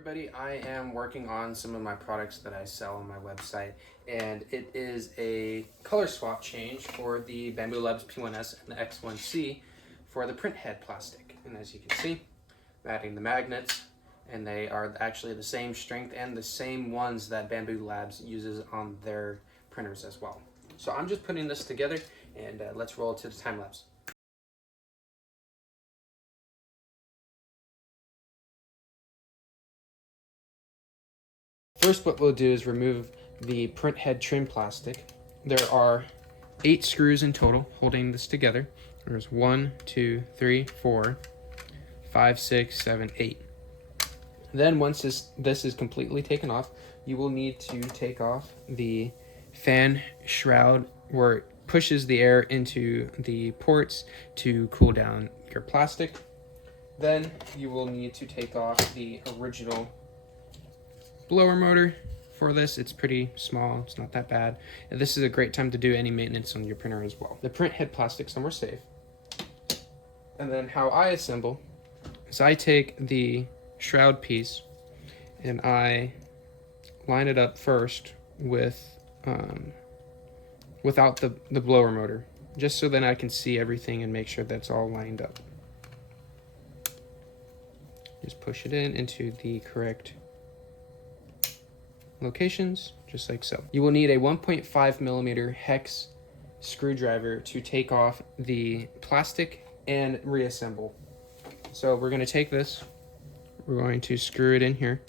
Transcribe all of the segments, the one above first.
everybody, I am working on some of my products that I sell on my website, and it is a color swap change for the Bambu Labs P1S and the X1C for the print head plastic. And as you can see, I'm adding the magnets, and they are actually the same strength and the same ones that Bambu Labs uses on their printers as well. So I'm just putting this together, and let's roll to the time lapse. First, what we'll do is remove the print head trim plastic. There are 8 screws in total holding this together. There's 1, 2, 3, 4, 5, 6, 7, 8. Then once this is completely taken off, you will need to take off the fan shroud where it pushes the air into the ports to cool down your plastic. Then you will need to take off the original blower motor for this. It's pretty small, it's not that bad. And this is a great time to do any maintenance on your printer as well. The print head plastic somewhere safe. And then how I assemble is I take the shroud piece and I line it up first with without the blower motor, just so then I can see everything and make sure that's all lined up. Just push it into the correct locations, just like so. You will need a 1.5 millimeter hex screwdriver to take off the plastic and reassemble. So we're going to take this, we're going to screw it in here.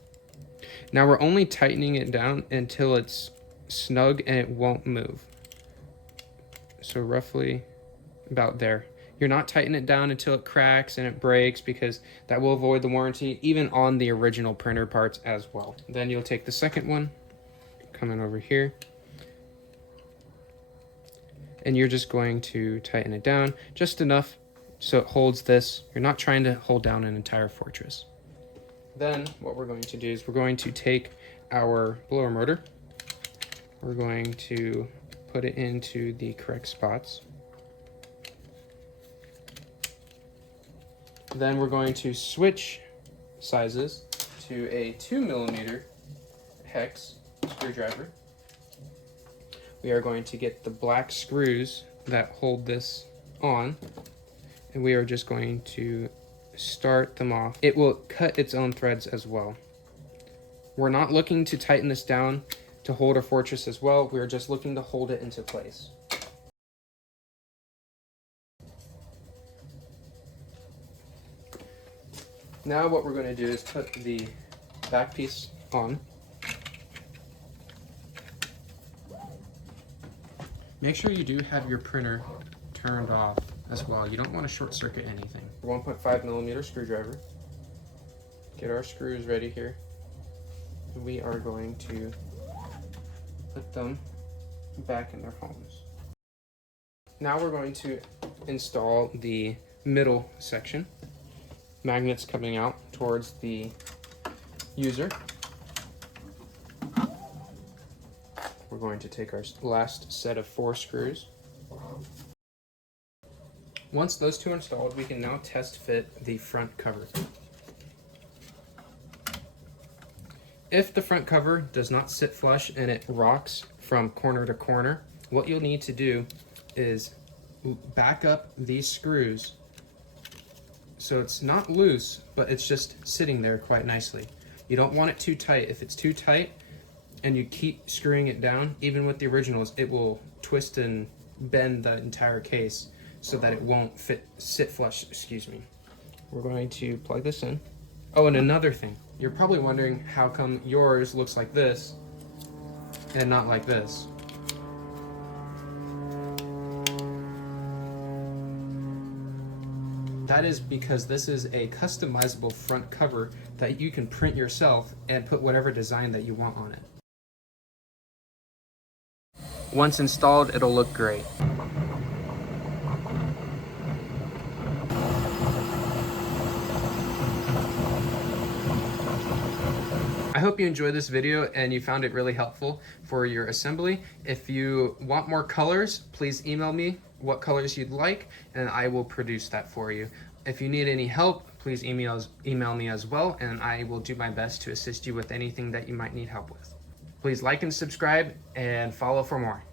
Now we're only tightening it down until it's snug and it won't move. So roughly about there. You're not tightening it down until it cracks and it breaks, because that will avoid the warranty, even on the original printer parts as well. Then you'll take the second one, coming over here, and you're just going to tighten it down just enough so it holds this. You're not trying to hold down an entire fortress. Then what we're going to do is we're going to take our blower motor. We're going to put it into the correct spots. Then we're going to switch sizes to a 2 millimeter hex screwdriver. We are going to get the black screws that hold this on, and we are just going to start them off. It will cut its own threads as well. We're not looking to tighten this down to hold a fortress as well. We're just looking to hold it into place. Now what we're going to do is put the back piece on. Make sure you do have your printer turned off as well. You don't want to short circuit anything. 1.5 millimeter screwdriver. Get our screws ready here. We are going to put them back in their homes. Now we're going to install the middle section. Magnets coming out towards the user. We're going to take our last set of 4 screws. Once those 2 are installed, we can now test fit the front cover. If the front cover does not sit flush and it rocks from corner to corner, what you'll need to do is back up these screws so it's not loose, but it's just sitting there quite nicely. You don't want it too tight. If it's too tight and you keep screwing it down, even with the originals, it will twist and bend the entire case so that it won't sit flush, excuse me. We're going to plug this in. Oh, and another thing, you're probably wondering how come yours looks like this and not like this. That is because this is a customizable front cover that you can print yourself and put whatever design that you want on it. Once installed, it'll look great. I hope you enjoyed this video and you found it really helpful for your assembly. If you want more colors, please email me what colors you'd like and I will produce that for you. If you need any help, please email me as well, and I will do my best to assist you with anything that you might need help with. Please like and subscribe and follow for more.